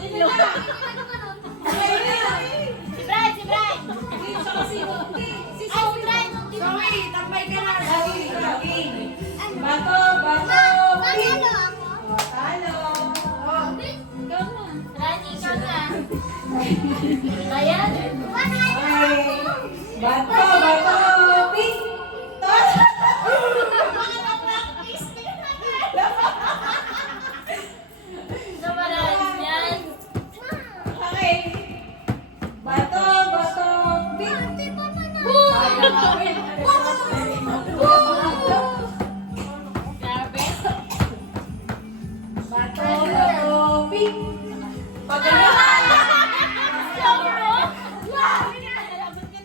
Sino na? Si Brian, si Brian. Si Brian. Zoe, tambay ka na. Zoe, bato, bato, pink. O, talo. O, Ikaw na. Rani, ikaw na. Ayan. okay. Bato, bato, pink. Namaraan yan. Okay. Bato, bato, pink. Grabe. Bato, bato, pink. Slow mo.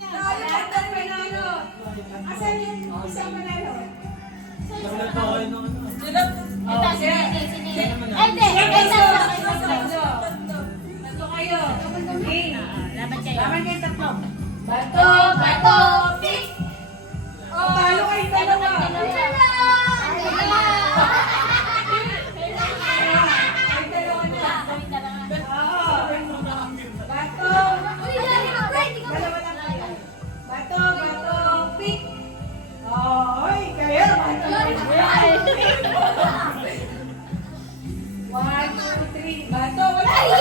Tayo, bato, panalo. Asan yung isang panalo? Ito, sini. Ay, hindi. Ito. Bato kayo. Okay. Laban kayo. Laban kayo tatlo. Bato, bato, pink. O, talo kayo dalawa. Ay, dalawa na. Oo. Bato. Dalawa na kayo. Bato, bato, pink. Oy, kayo. Bato, bato, pink. 1, 2, 3. Bato, bato.